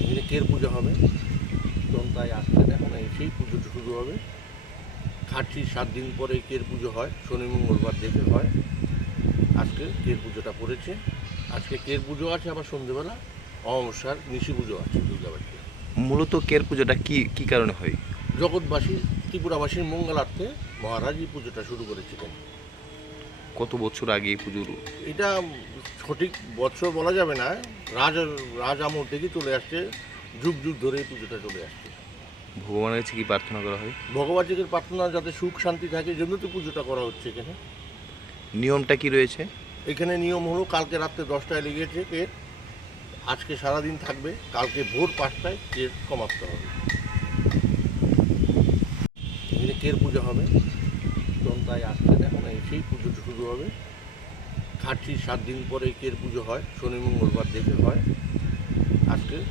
এখানে কের পুজো হবে, তখন তাই আসছেন, এখন এসেই পুজোটা শুরু হবে। খাটছি 7 দিন পরে কের পুজো হয়, শনি মঙ্গলবার দেখে হয়। আজকে কের পুজোটা পড়েছে। আজকে কের পুজো আছে, আবার সন্ধ্যেবেলা অমাবস্যার নিশি পুজো আছে দুর্গাবাড়িতে। মূলত কের পুজোটা কি কি কারণে হয়? জগৎবাসী ত্রিপুরাবাসীর মঙ্গলার্থে মহারাজ এই পুজোটা শুরু করেছিলেন। কত বছর আগে এই পুজোর? এটা সঠিক বছর বলা যাবে না, রাজ রাজ আমল থেকে চলে আসছে, যুগ যুগ ধরে এই পুজোটা চলে আসছে। ভগবানের কাছে কি প্রার্থনা করা হয়? ভগবানের প্রার্থনা যাতে সুখ শান্তি থাকে, এই জন্য তো পুজোটা করা হচ্ছে এখানে। নিয়মটা কি রয়েছে? এখানে নিয়ম হলো, কালকে রাত্রে 10টায় লেগেছে কে, আজকে সারাদিন থাকবে, কালকে ভোর 5টায় কের সমাপ্ত হবে। এখানে কের পুজো হবে, তখন তাই আসছেন, এখন এসেই পুজোটা শুরু হবে। খাটছি 7 দিন পরে কের পুজো হয়, শনি মঙ্গলবার দেখে হয়। আজকে